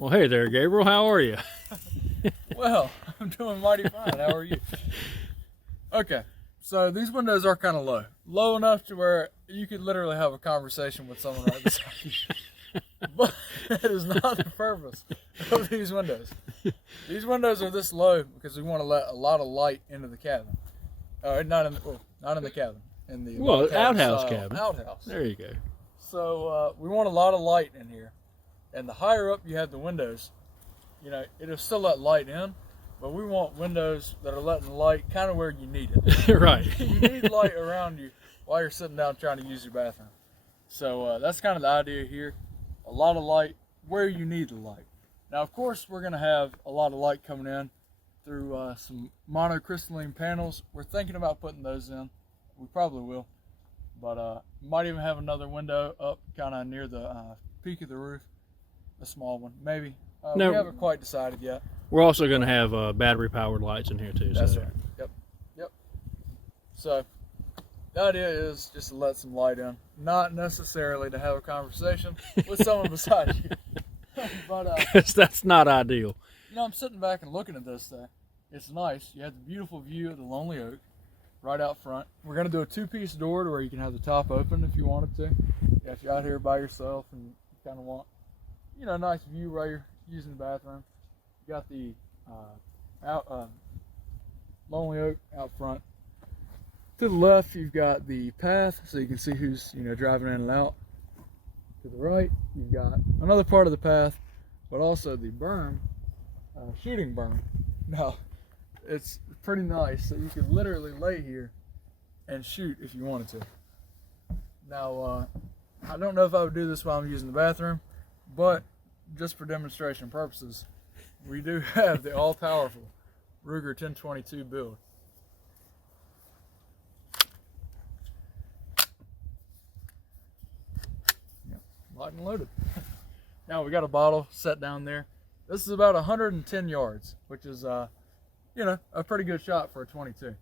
Well, hey there, Gabriel. How are you? Well, I'm doing mighty fine. How are you? Okay, so these windows are kind of low. Low enough to where you could literally have a conversation with someone right beside you. But that is not the purpose of these windows. These windows are this low because we want to let a lot of light into the cabin. Not in the cabin. In the outhouse cabin. Outhouse. There you go. So we want a lot of light in here. And the higher up you have the windows, you know, it'll still let light in, but we want windows that are letting light kind of where you need it. Right. You need light around you while you're sitting down trying to use your bathroom. So that's kind of the idea here. A lot of light where you need the light. Now, of course, we're going to have a lot of light coming in through some monocrystalline panels. We're thinking about putting those in. We probably will. But might even have another window up kind of near the peak of the roof. A small one, maybe. No, we haven't quite decided yet. We're also going to have battery-powered lights in here too. That's so. right. Yep. So the idea is just to let some light in, not necessarily to have a conversation with someone beside you. But that's not ideal. you know, I'm sitting back and looking at this thing. It's nice. You have the beautiful view of the Lonely Oak right out front. We're going to do a two-piece door to where you can have the top open if you wanted to. Yeah, if you're out here by yourself and you kind of want, you know, a nice view while you're using the bathroom. You got the Lonely Oak out front. To the left, you've got the path, so you can see who's, you know, driving in and out. To the right, you've got another part of the path, but also the berm, shooting berm. Now, it's pretty nice, so you can literally lay here and shoot if you wanted to. Now, I don't know if I would do this while I'm using the bathroom, but just for demonstration purposes, we do have the all-powerful Ruger 1022 build. Yep, locked and loaded. Now we got a bottle set down there. This is about 110 yards, which is, you know, a pretty good shot for a 22.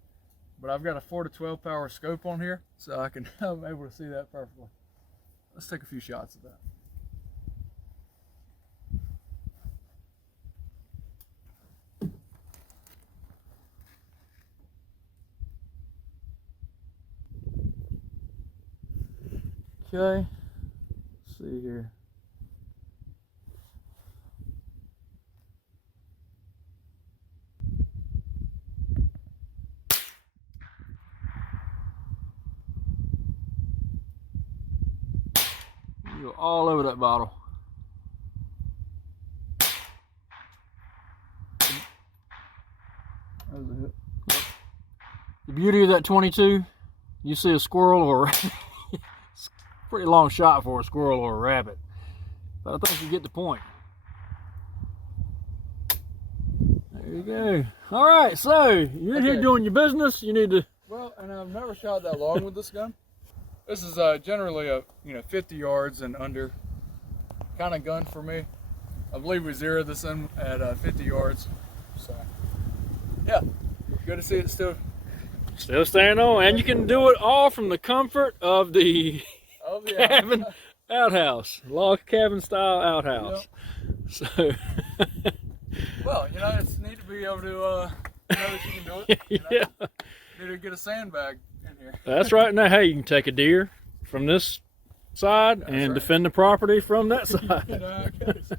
But I've got a 4 to 12 power scope on here, so I'm able to see that perfectly. Let's take a few shots of that. Okay, let's see here. You go all over that bottle. There's a hit. The beauty of that 22, you see a squirrel or it's a pretty long shot for a squirrel or a rabbit, but I think you get the point. There you go. All right, so you're here doing your business. You need to. Well, and I've never shot that long with this gun. This is generally a 50 yards and under kind of gun for me. I believe we zeroed this in at 50 yards. So yeah, good to see it still Staying on, and you can do it all from the comfort of the cabin outhouse, log cabin style outhouse. Yep. So, well, you know, it's neat to be able to know that you can do it. You know? yeah, Need to get a sandbag in here. that's right. Now, hey, you can take a deer from this side and defend the property from that side. You know how it goes.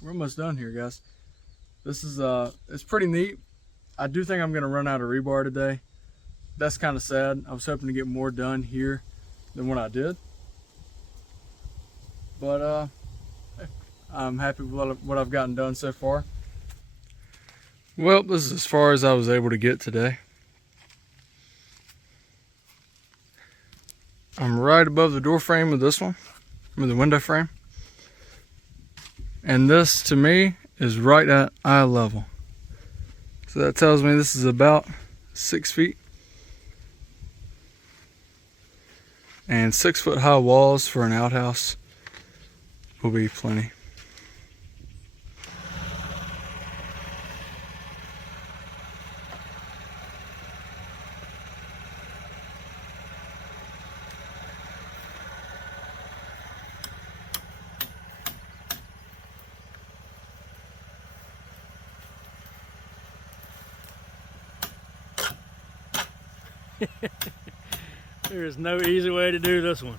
We're almost done here, guys. This is it's pretty neat. I do think I'm gonna run out of rebar today. That's kind of sad. I was hoping to get more done here than what I did, but I'm happy with what I've gotten done so far. Well, this is as far as I was able to get today. I'm right above the door frame with this one, with the window frame. And this, to me, is right at eye level. So that tells me this is about 6 feet. And 6-foot high walls for an outhouse will be plenty. There is no easy way to do this one.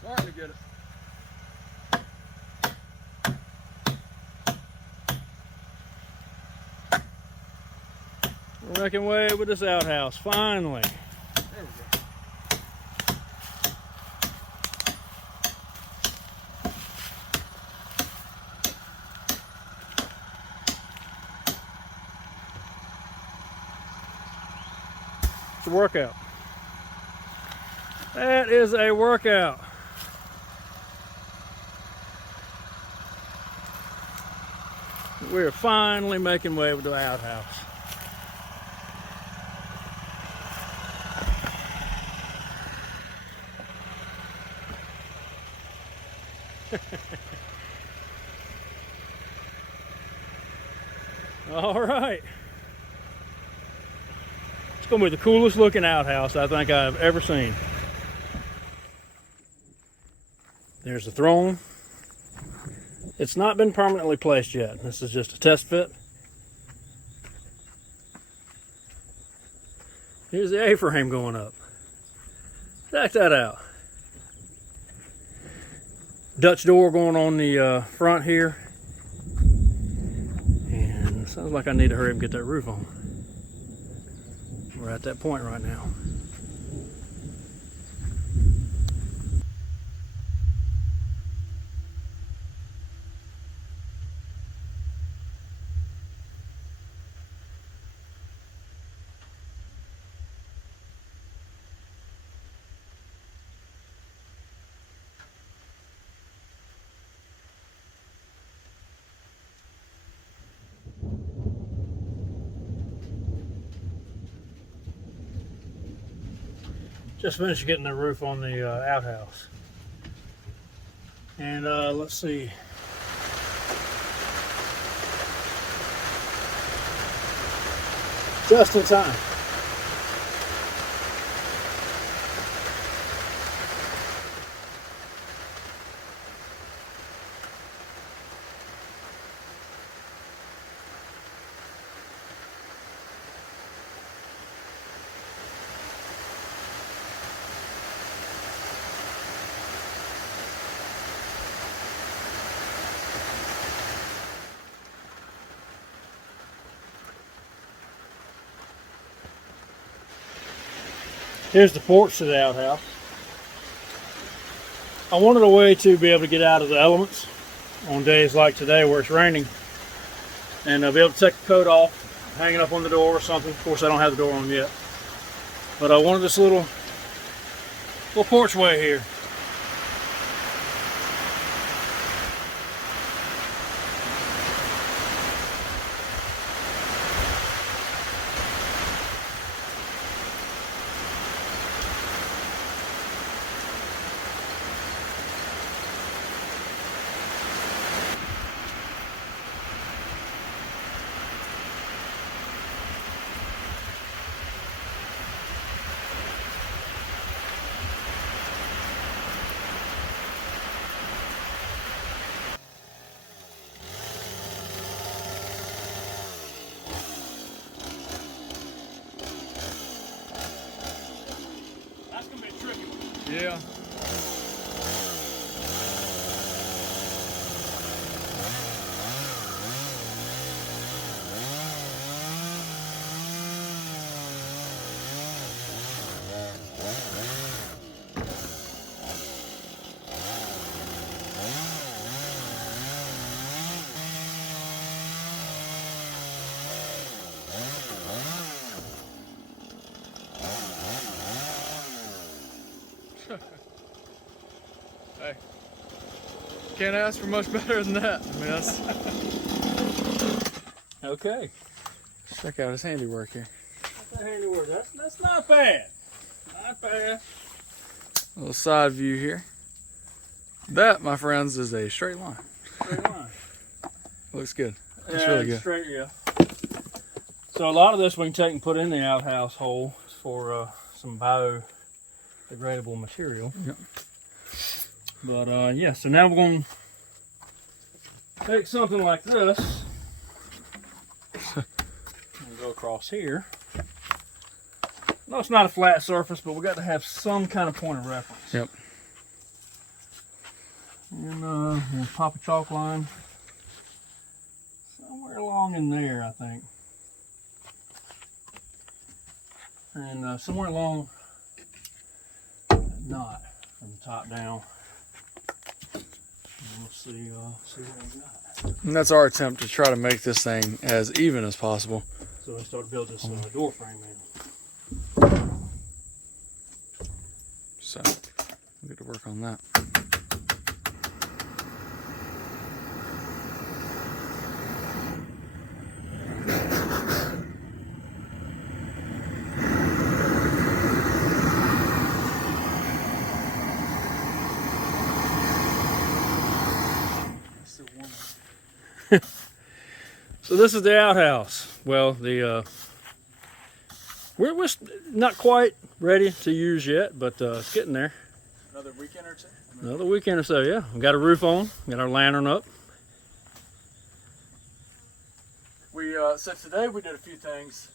Starting to get it. We're making way with this outhouse, finally. There we go. It's a workout. That is a workout. We're finally making way with the outhouse. All right. It's going to be the coolest looking outhouse I think I've ever seen. There's the throne. It's not been permanently placed yet. This is just a test fit. Here's the A-frame going up. Check that out. Dutch door going on the front here. And it sounds like I need to hurry up and get that roof on. We're at that point right now. Just finished getting the roof on the outhouse. And let's see. Just in time. Here's the porch to the outhouse. I wanted a way to be able to get out of the elements on days like today where it's raining, and be able to take the coat off, hang it up on the door or something. Of course, I don't have the door on yet, but I wanted this little porchway here. That's gonna be a tricky one. Yeah. Hey, can't ask for much better than that. I mean, that's Okay. Check out his handiwork here. That's a handiwork. That's not bad. Not bad. A little side view here. That, my friends, is a straight line. Straight line. Looks good. It's Yeah, really good. Straight, yeah. So a lot of this we can take and put in the outhouse hole for some biodegradable material. Yep. But yeah, so now we're going to take something like this and go across here. No, it's not a flat surface, but we got to have some kind of point of reference. Yep. And we'll pop a chalk line somewhere along in there, I think. And somewhere along that knot from the top down. And we'll see what we got. And that's our attempt to try to make this thing as even as possible. So I start to build this door frame in. So we'll get to work on that. So this is the outhouse. Well, the we're not quite ready to use yet, but it's getting there. Another weekend or two? Another weekend or so, yeah. We got a roof on, got our lantern up. So today we did a few things.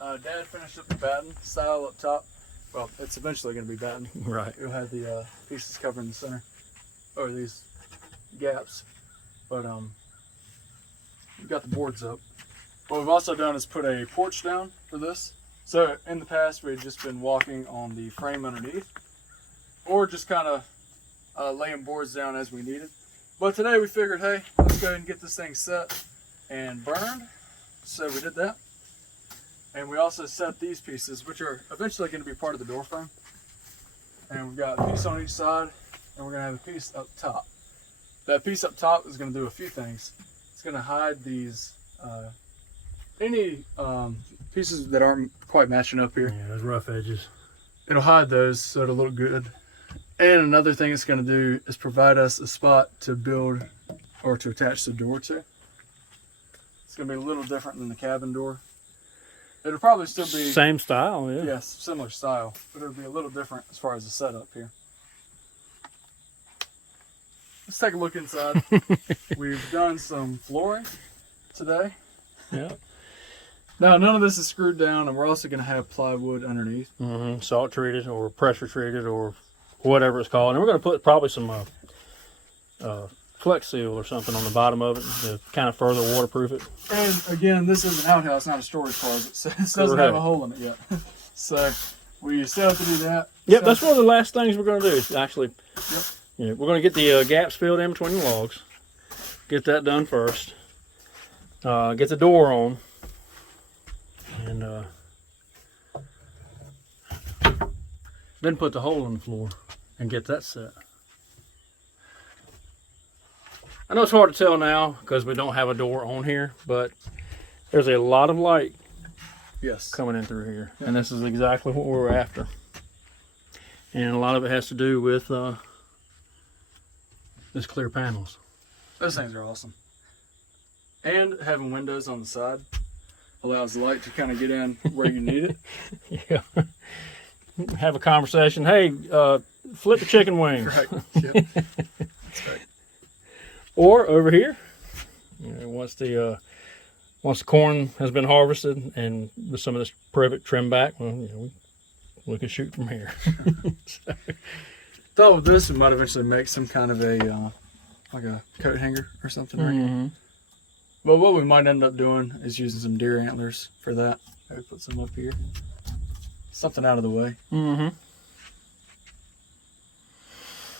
Dad finished up the batten style up top. Well, it's eventually going to be batten. Right. It'll have the pieces covered in the center, or these gaps. But we've got the boards up. What we've also done is put a porch down for this. So in the past, we had just been walking on the frame underneath, or just kind of laying boards down as we needed. But today we figured, hey, let's go ahead and get this thing set and burned. So we did that. And we also set these pieces, which are eventually going to be part of the door frame. And we've got a piece on each side, and we're going to have a piece up top. That piece up top is going to do a few things. It's going to hide these, any pieces that aren't quite matching up here. Yeah, those rough edges. It'll hide those so it'll look good. And another thing it's going to do is provide us a spot to build or to attach the door to. It's going to be a little different than the cabin door. It'll probably still be... Same style, yeah. Yes, similar style. But it'll be a little different as far as the setup here. Let's take a look inside. We've done some flooring today. Yeah. Now, none of this is screwed down, and we're also going to have plywood underneath. Mm-hmm. Salt treated or pressure treated or whatever it's called. And we're going to put probably some Flex Seal or something on the bottom of it to kind of further waterproof it. And again, this is an outhouse, not a storage closet, so this doesn't have a hole in it yet. So we still have to do that. Yep, that's one of the last things we're going to do is actually, Yep. You know, we're going to get the gaps filled in between the logs. Get that done first. Get the door on. And then put the hole in the floor and get that set. I know it's hard to tell now because we don't have a door on here, but there's a lot of light coming in through here. And this is exactly what we're after. And a lot of it has to do with this clear panels. Those things are awesome. And having windows on the side allows the light to kind of get in where you need it. Yeah. Have a conversation. Hey, flip the chicken wings. Right. Yep. That's right. Or over here, you know, once the corn has been harvested and with some of this privet trimmed back, well, you know, we can shoot from here. So. Thought with this, we might eventually make some kind of a like a coat hanger or something. Mm-hmm. Right? But what we might end up doing is using some deer antlers for that. Maybe put some up here. Something out of the way. Mm-hmm.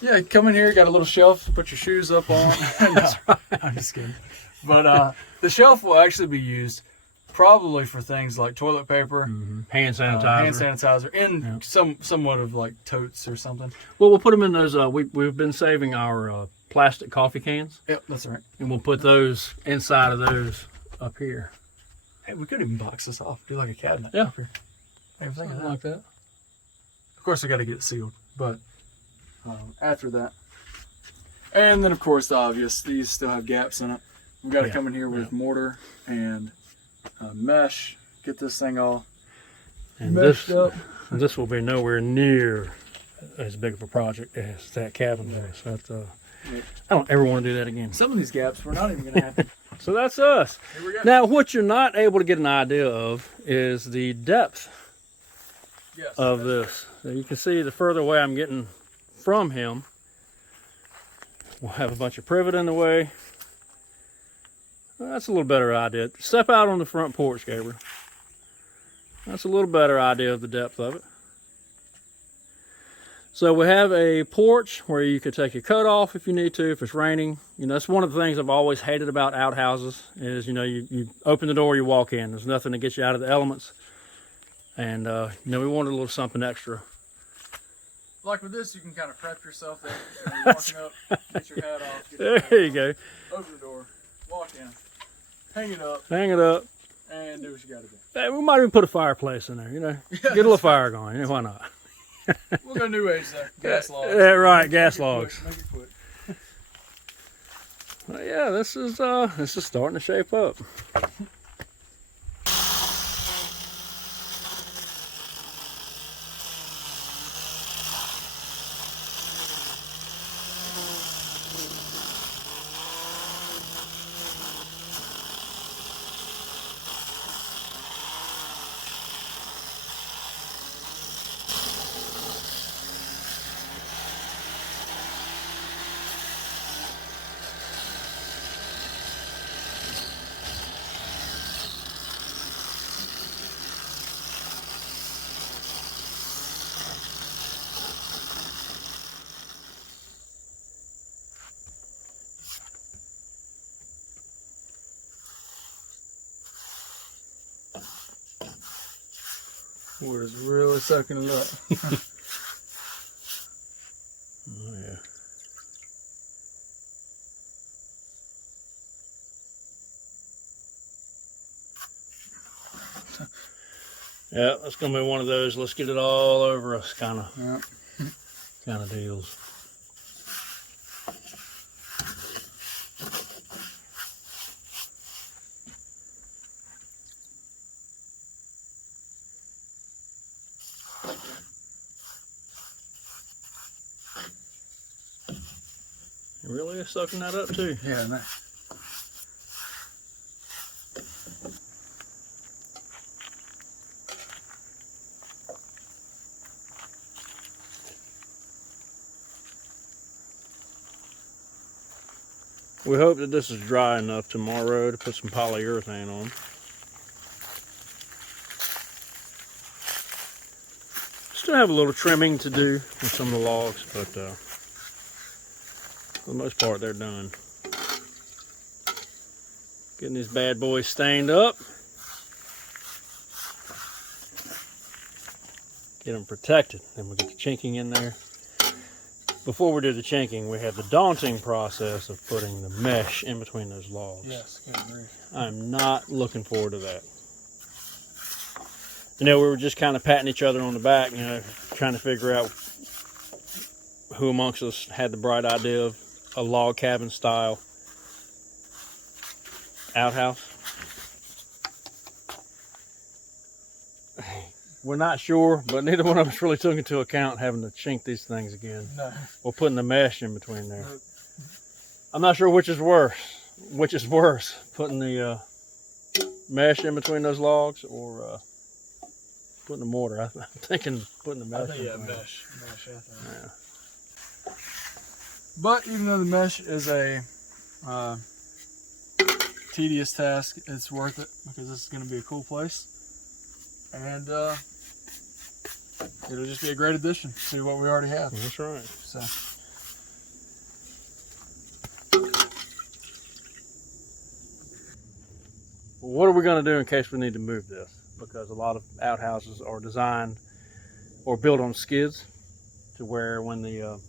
Yeah, come in here, got a little shelf to put your shoes up on. That's right. I'm just kidding. But the shelf will actually be used probably for things like toilet paper, hand sanitizer, and somewhat of like totes or something. Well, we'll put them in those. We've been saving our plastic coffee cans. Yep, that's right. And we'll put those inside of those up here. Hey, we could even box this off, do like a cabinet. Yeah. Up here. Something like that. Of course, I got to get it sealed, but after that. And then, of course, the obvious. These still have gaps in it. We've got to come in here with mortar and mesh, get this thing all and meshed up. This will be nowhere near as big of a project as that cabin was. That's, I don't ever want to do that again. Some of these gaps we're not even going to have to. So that's us. Here we go. Now, what you're not able to get an idea of is the depth of this. So you can see the further away I'm getting from him, we'll have a bunch of privet in the way. Well, that's a little better idea. Step out on the front porch, Gabriel. That's a little better idea of the depth of it. So we have a porch where you could take your coat off if you need to, if it's raining. You know, that's one of the things I've always hated about outhouses is, you know, you open the door, you walk in. There's nothing to get you out of the elements. And, you know, we wanted a little something extra. Like with this, you can kind of prep yourself there. You're walking up, get your hat off. Get your There you go. Open the door, walk in, hang it up. Hang it up. And do what you got to do. Hey, we might even put a fireplace in there, you know. Get a little fire going, you know, why not? We'll go new age there. Gas logs. Yeah, right, gas logs. Make it quick. Well, yeah, this is starting to shape up. We're just really soaking it up. Oh, yeah. Yeah, that's gonna be one of those let's get it all over us kind of deals. It really is soaking that up too. Yeah, man. We hope that this is dry enough tomorrow to put some polyurethane on. Still have a little trimming to do with some of the logs, but for the most part they're done. Getting these bad boys stained up. Get them protected. Then we'll get the chinking in there. Before we do the chinking, we have the daunting process of putting the mesh in between those logs. Yes, good grief. I'm not looking forward to that. You know, we were just kind of patting each other on the back, you know, trying to figure out who amongst us had the bright idea of a log cabin style outhouse. We're not sure, but neither one of us really took into account having to chink these things again. No. Or putting the mesh in between there. Nope. I'm not sure which is worse. Which is worse, putting the mesh in between those logs or putting the mortar. I'm thinking putting the mesh. Yeah, in mesh. Mesh, I think. Yeah. But even though the mesh is a tedious task, it's worth it because this is going to be a cool place. And it'll just be a great addition to what we already have. That's right. So. What are we going to do in case we need to move this? Because a lot of outhouses are designed or built on skids to where when the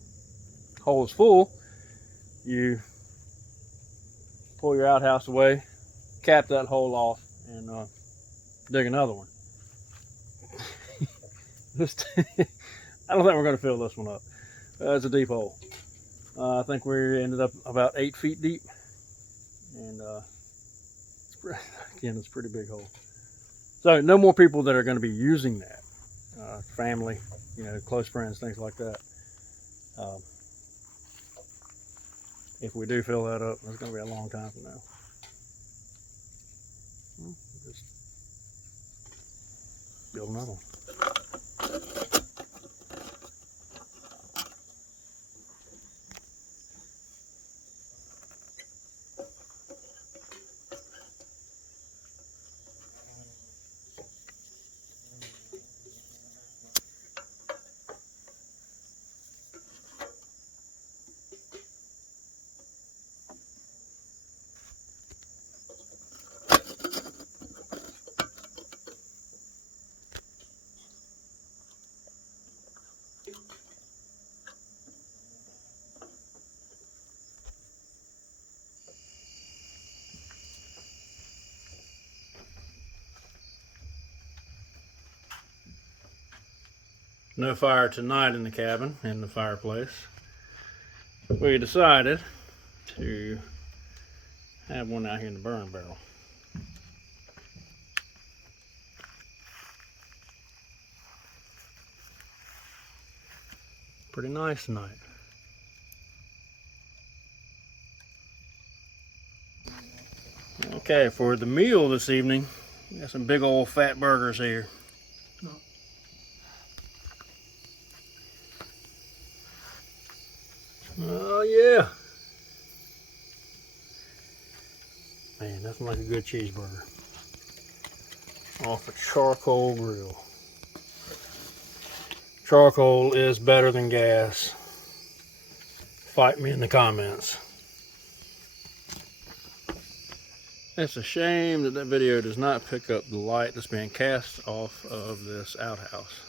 hole is full, you pull your outhouse away, cap that hole off, and dig another one. I don't think we're going to fill this one up. It's a deep hole. I think we ended up about 8 feet deep, and again, it's a pretty big hole. So no more people that are going to be using that. Family, you know, close friends, things like that. If we do fill that up, it's going to be a long time from now. Well, just build another one. No fire tonight in the cabin, in the fireplace. We decided to have one out here in the burn barrel. Pretty nice tonight. Okay, for the meal this evening, we got some big old fat burgers here. Oh yeah. Man, nothing like a good cheeseburger. Off a charcoal grill. Charcoal is better than gas. Fight me in the comments. It's a shame that video does not pick up the light that's being cast off of this outhouse.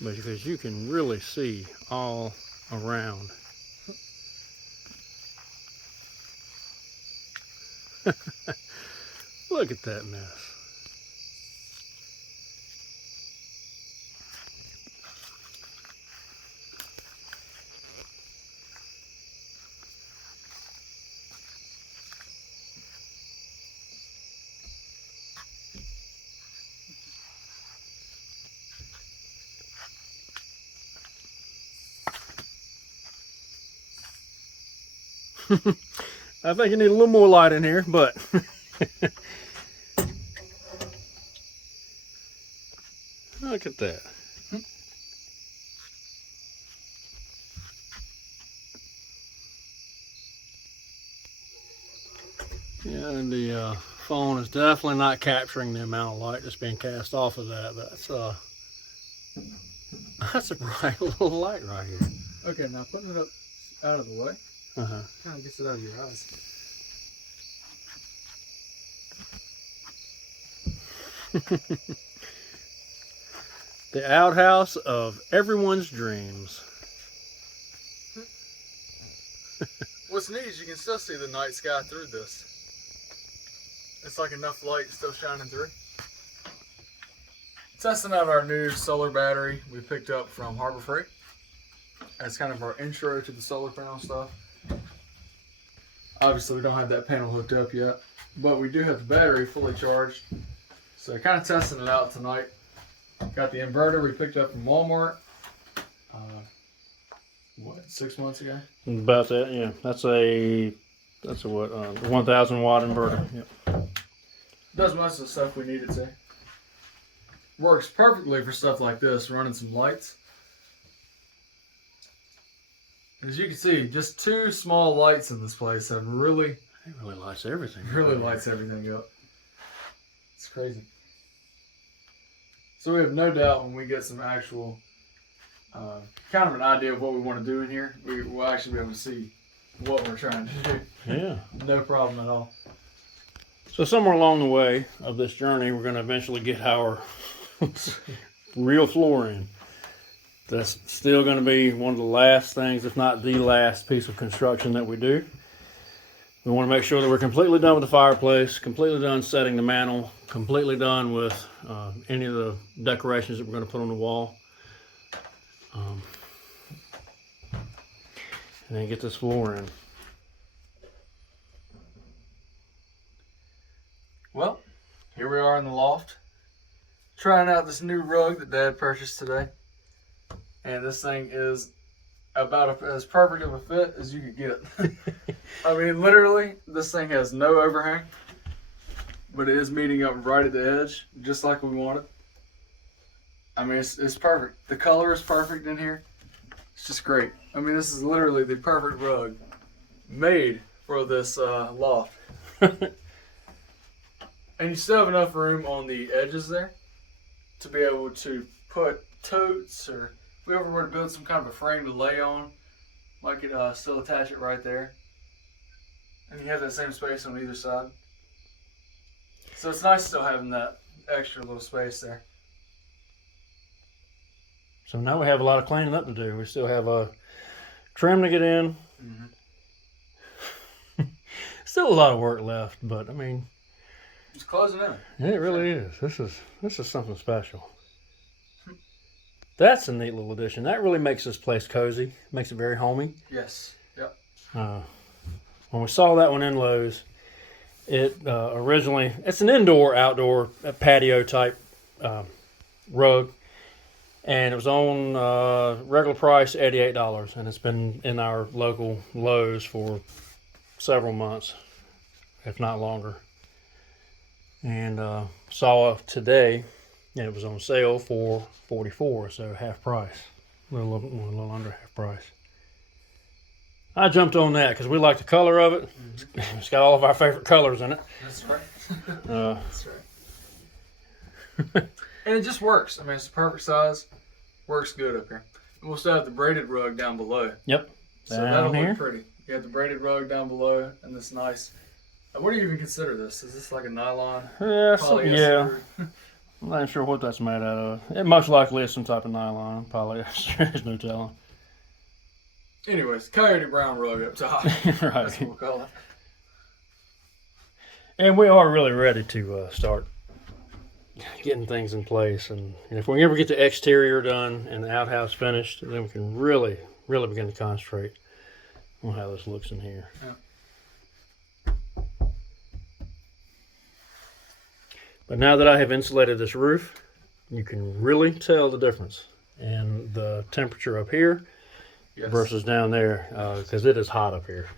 Because you can really see all around. Look at that mess. I think you need a little more light in here, but look at that. Yeah, and the phone is definitely not capturing the amount of light that's being cast off of that. That's a bright little light right here. Okay, now putting it up out of the way. Kind of gets it out of your eyes. The outhouse of everyone's dreams. What's neat is you can still see the night sky through this. It's like enough light still shining through. Testing out our new solar battery we picked up from Harbor Freight. That's kind of our intro to the solar panel stuff. Obviously we don't have that panel hooked up yet, but we do have the battery fully charged. So kind of testing it out tonight. Got the inverter we picked up from Walmart. What, 6 months ago? About that, yeah. That's a what? 1,000 watt inverter. Yep. Does most of the stuff we need it to. Works perfectly for stuff like this, running some lights. As you can see, just 2 small lights in this place have really... It really lights everything. Really lights everything up. It's crazy. So we have no doubt when we get some actual, kind of an idea of what we want to do in here, we'll actually be able to see what we're trying to do. Yeah. No problem at all. So somewhere along the way of this journey, we're going to eventually get our real floor in. That's still going to be one of the last things, if not the last piece of construction that we do. We want to make sure that we're completely done with the fireplace, completely done setting the mantle, completely done with any of the decorations that we're going to put on the wall. And then get this floor in. Well, here we are in the loft, trying out this new rug that Dad purchased today. And this thing is about as perfect of a fit as you could get. I mean, literally, this thing has no overhang, but it is meeting up right at the edge, just like we wanted. I mean, it's perfect. The color is perfect in here. It's just great. I mean, this is literally the perfect rug made for this loft. And you still have enough room on the edges there to be able to put totes, or if we ever were to build some kind of a frame to lay on, I could still attach it right there. And you have that same space on either side. So it's nice still having that extra little space there. So now we have a lot of cleaning up to do. We still have a trim to get in. Still a lot of work left, but I mean, it's closing in. It really is. This is something special. That's a neat little addition. That really makes this place cozy. Makes it very homey. Yes. Yep. When we saw that one in Lowe's, it originally, it's an indoor-outdoor patio type rug, and it was on regular price $88, and it's been in our local Lowe's for several months, if not longer. And saw it today, and it was on sale for $44, so half price, a little under half price. I jumped on that because we like the color of it. It's got all of our favorite colors in it. That's right. That's right. And it just works. I mean, it's the perfect size. Works good up here. And we'll still have the braided rug down below. Yep. So that'll look pretty. You have the braided rug down below, and this nice. What do you even consider this? Is this like a nylon? Yeah. I'm not sure what that's made out of. It most likely is some type of nylon. Polyester. There's no telling. Anyways, coyote brown rug up top. Right. That's what we'll call it. And we are really ready to start getting things in place. And if we ever get the exterior done and the outhouse finished, then we can really begin to concentrate on how this looks in here. Yeah. But now that I have insulated this roof, you can really tell the difference in the temperature up here versus down there, because it is hot up here.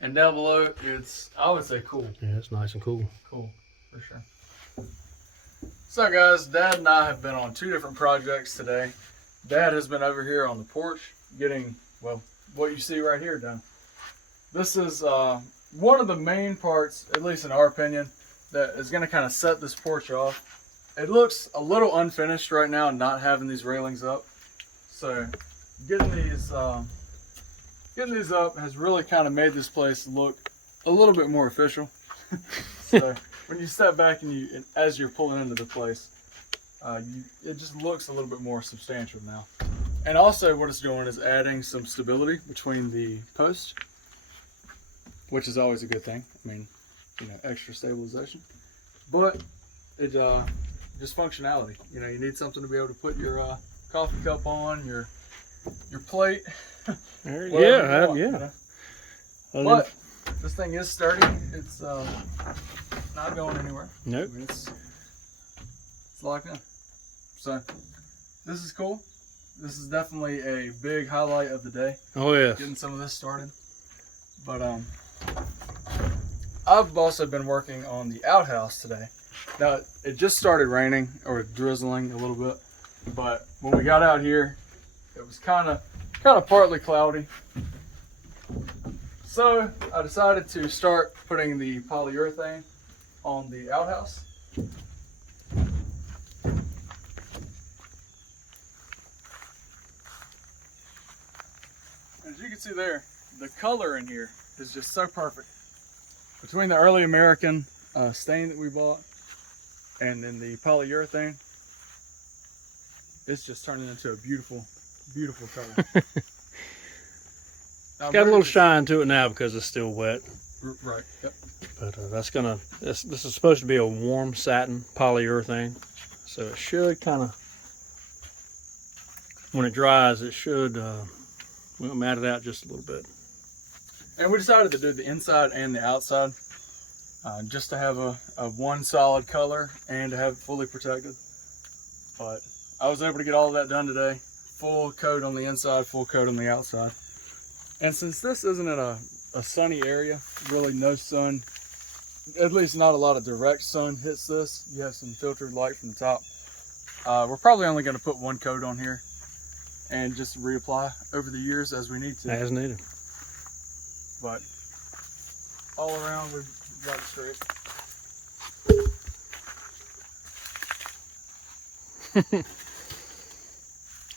And down below, it's, I would say, cool. Yeah, it's nice and cool. Cool, for sure. So guys, Dad and I have been on 2 different projects today. Dad has been over here on the porch getting, well, what you see right here done. This is one of the main parts, at least in our opinion, that is going to kind of set this porch off. It looks a little unfinished right now, not having these railings up. So getting these up has really kind of made this place look a little bit more official. So when you step back and as you're pulling into the place, it just looks a little bit more substantial now. And also what it's doing is adding some stability between the posts, which is always a good thing. I mean, extra stabilization, but it just functionality. You need something to be able to put your coffee cup on, your plate. Yeah. But this thing is sturdy. It's not going anywhere. Nope. I mean, it's locked in. So this is cool. This is definitely a big highlight of the day. Oh yeah. Getting some of this started. But I've also been working on the outhouse today. Now, it just started raining or drizzling a little bit, but when we got out here, it was kind of partly cloudy. So I decided to start putting the polyurethane on the outhouse. As you can see there, the color in here is just so perfect. Between the early American stain that we bought and then the polyurethane, it's just turning into a beautiful, beautiful color. It's got a little shine to it now because it's still wet. Right. Yep. But this is supposed to be a warm satin polyurethane, so it should kind of, when it dries, it should we'll mat it out just a little bit. And we decided to do the inside and the outside, just to have a one solid color and to have it fully protected. But I was able to get all of that done today. Full coat on the inside, full coat on the outside. And since this isn't in a sunny area, really no sun, at least not a lot of direct sun hits this. You have some filtered light from the top. We're probably only going to put one coat on here and just reapply over the years as we need to. As needed. But all around, we've got it straight.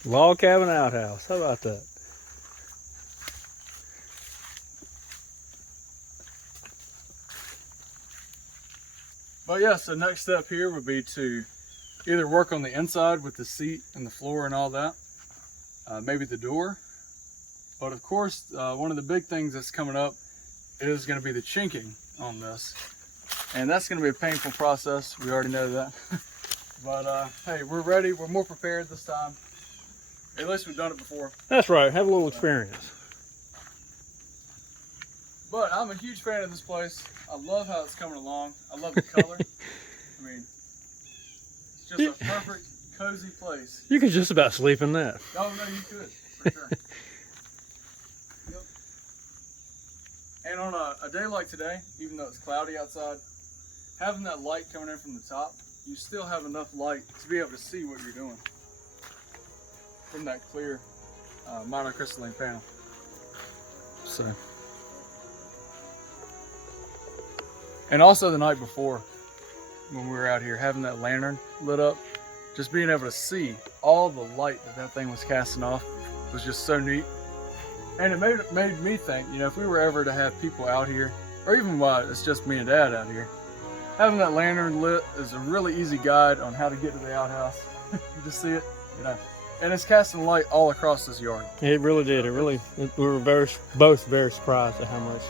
Log cabin outhouse. How about that? But yeah, so next step here would be to either work on the inside with the seat and the floor and all that, maybe the door. But of course, one of the big things that's coming up is going to be the chinking on this. And that's going to be a painful process. We already know that. But hey, we're ready. We're more prepared this time. At least we've done it before. That's right. Have a little experience. But I'm a huge fan of this place. I love how it's coming along. I love the color. I mean, it's just a perfect, cozy place. You could just about sleep in that. Oh, no, you could, for sure. Yep. And on a day like today, even though it's cloudy outside, having that light coming in from the top, you still have enough light to be able to see what you're doing from that clear monocrystalline panel. So. And also the night before, when we were out here, having that lantern lit up, just being able to see all the light that thing was casting off was just so neat. And it made me think, you know, if we were ever to have people out here, or even while it's just me and Dad out here, having that lantern lit is a really easy guide on how to get to the outhouse. You just see it, you know, and it's casting light all across this yard. It really did. We were both very surprised at how much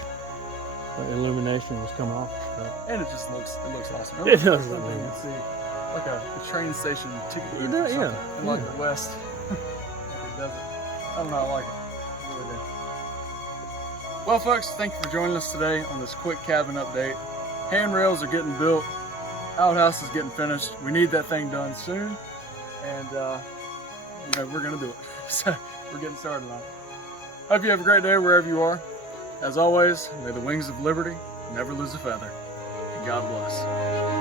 illumination was coming off. And it just looks awesome. It does look look like you nice. can see like a train station ticket booth or Yeah, something yeah, in like yeah. the West. Like it doesn't. I don't know, I like it. I really do. Well, folks, thank you for joining us today on this quick cabin update. Handrails are getting built. Outhouse is getting finished. We need that thing done soon, and you know, we're gonna do it. So we're getting started on it. Hope you have a great day wherever you are. As always, may the wings of liberty never lose a feather. And God bless.